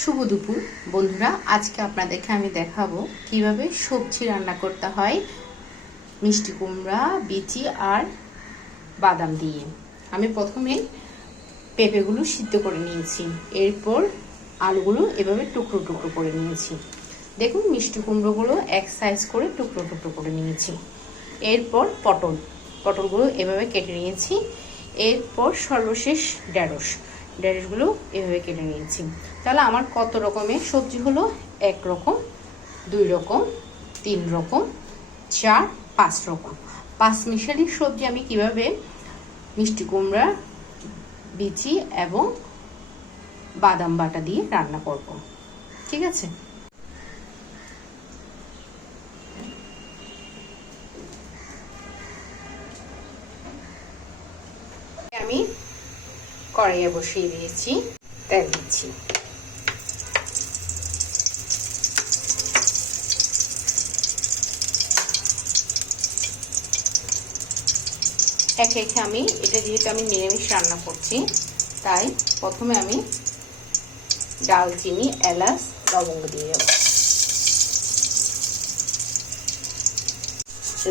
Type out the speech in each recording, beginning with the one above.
শুভ দুপুর বন্ধুরা, আজকে আপনাদেরকে আমি দেখাবো কিভাবে সবজি রান্না করতে হয় মিষ্টি কুমড়া, বিচি আর বাদাম দিয়ে। আমি প্রথমে পেঁপেগুলো সিদ্ধ করে নিয়েছি, এরপর আলুগুলো এভাবে টুকরো টুকরো করে নিয়েছি। দেখুন, মিষ্টি কুমড়োগুলো এক সাইজ করে টুকরো টুকরো করে নিয়েছি। এরপর পটলগুলো এভাবে কেটে নিয়েছি। এরপর সর্বশেষ ঢেঁড়সগুলো এভাবে কেটে নিয়েছি। তাহলে আমার কত রকমের সবজি হলো? 1 রকম, 2 রকম, 3 রকম, 4, 5 রকম। 5 মিশালি সবজি আমি কিভাবে মিষ্টি কুমড়া, বিচি এবং বাদাম বাটা দিয়ে রান্না করব, ঠিক আছে? আমি কড়াইয়ে বসিয়ে দিয়েছি, তেল দিচ্ছি। একে একে আমি এটা, যেহেতু আমি নিরামিষ রান্না করছি, তাই প্রথমে আমি ডালচিনি, এলাচ, লবঙ্গ দিয়ে দেব।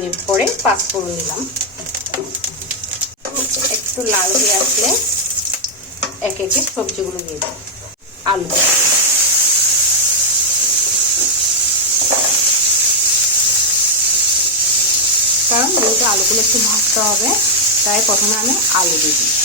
এরপরে পাঁচফোড়ন দিলাম। একটু লাল হয়ে আসলে একে একে সবজিগুলো দিয়ে দেব। আলু, কারণ যেহেতু আলুগুলো একটু ভাজতে হবে, তাই প্রথমে আমি আলু দিয়ে দিই।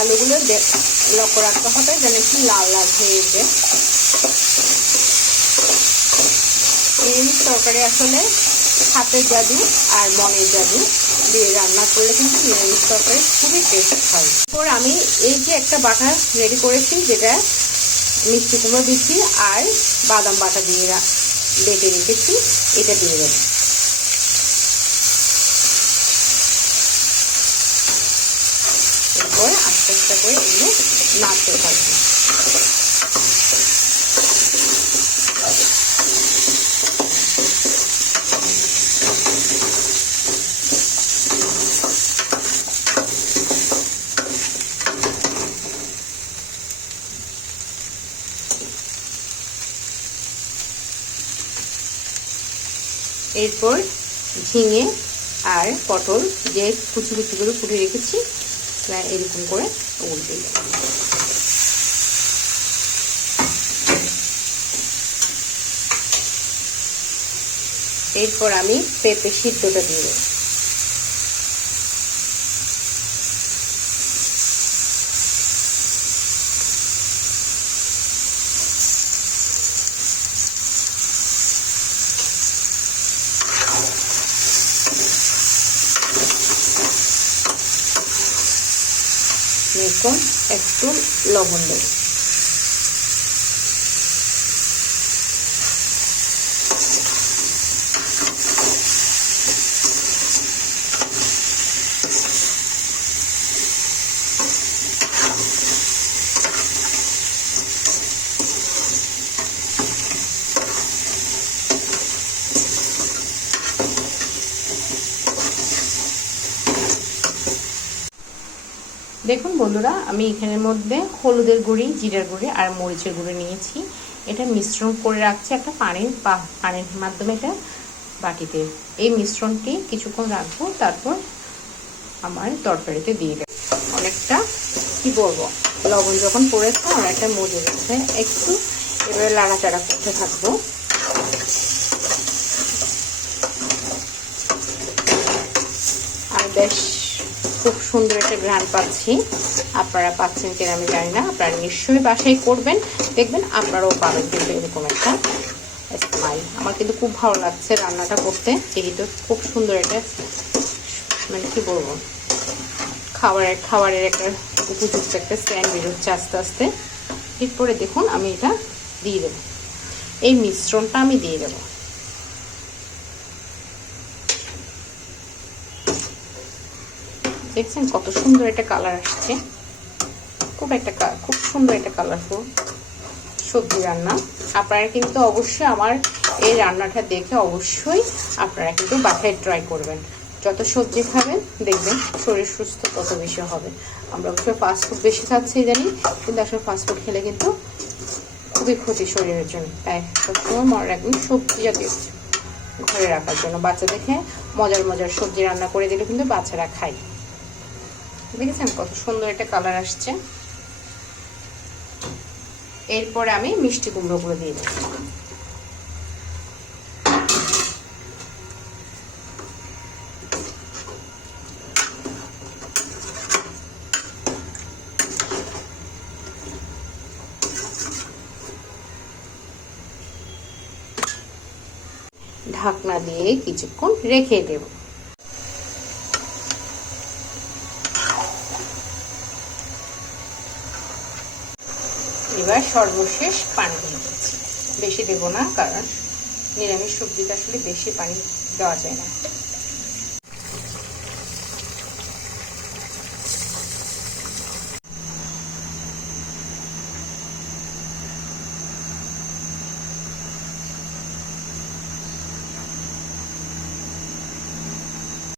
আলুগুলো লক্ষ্য রাখতে হবে যেন একটু লাল লাল হয়ে যায়। নিরামিষ তরকারি আসলে হাতের জাদু আর মনের জাদু দিয়ে রান্না করলে কিন্তু নিরামিষ তরকারি খুবই টেস্ট হয়। এরপর আমি এই যে একটা বাটা রেডি করেছি, যেটা মিষ্টি কুমড়ো, বিচি আর বাদাম বাটা দিয়ে বেটে রেখেছি, এটা দিয়ে দেব। এরপর আস্তে আস্তে করে এগুলো নাড়তে থাকবে। এরপর ঝিঙে আর পটল যে কুচি কুচি করে ফুটে রেখেছি, এরকম করে উল্টে দেব। এরপর আমি পেঁপে সিদ্ধটা দিয়ে দেব। এখন একটু লবণ দেব। দেখুন বন্ধুরা, আমি এখানের মধ্যে হলুদের গুঁড়ি, জিরার গুঁড়ি আর মরিচের গুঁড়ি নিয়েছি। এটা মিশ্রণ করে রাখছি একটা পানির মাধ্যমে, এটা বাটিতে। এই মিশ্রণটি কিছুক্ষণ রাখবো, তারপর আমার তরকারিতে দিয়ে দেবো। অনেকটা কি বলবো, লবণ যখন পড়েছে অনেকটা মজে গেছে। একটু এবারে লাড়াচাড়া করতে থাকবো। আর বেশ খুব সুন্দর একটা ঘ্রাণ পাচ্ছি। আপনারা পাচ্ছেন কিনা আমি জানি না, আপনারা নিশ্চয়ই বাসায় করবেন, দেখবেন আপনারাও পাবেন কিন্তু এরকম একটা স্মাইল। আমার কিন্তু খুব ভালো লাগছে রান্নাটা করতে, যেহেতু খুব সুন্দর একটা, মানে কি বলবো, খাবারের একটা উপযুক্ত একটা স্ট্যান্ড বেরোচ্ছে আস্তে আস্তে। এরপরে দেখুন আমি এটা দিয়ে দেবো, এই মিশ্রণটা আমি দিয়ে দেবো। দেখছেন কত সুন্দর একটা কালার আসছে, খুব সুন্দর একটা কালারফুল সবজি রান্না। আপনারা কিন্তু অবশ্যই আমার এই রান্নাটা দেখে অবশ্যই আপনারা কিন্তু বাসায় ট্রাই করবেন। যত সবজি খাবেন দেখবেন শরীর সুস্থ তত বেশি হবে। আমরা অবশ্যই ফাস্টফুড বেশি খাচ্ছি জানি, কিন্তু আসলে ফাস্টফুড খেলে কিন্তু খুবই ক্ষতি শরীরের জন্য। তাই সবসময় মনে রাখবেন সবজি জাতীয় ঘরে রাখার জন্য। বাচ্চাদেরকে মজার মজার সবজি রান্না করে দিলে কিন্তু বাচ্চারা খায়। দেখেছেন কত সুন্দর একটা কালার আসছে। এরপরে আমি মিষ্টি কুমড়োগুলো দিয়ে দেব। ঢাকনা দিয়ে কিছুক্ষণ রেখে দেব। এবার সর্বশেষ পানি দিয়ে দিচ্ছি, বেশি দেবো না, কারণ নিরামিষ সবজিতে আসলে বেশি পানি দেওয়া যায় না।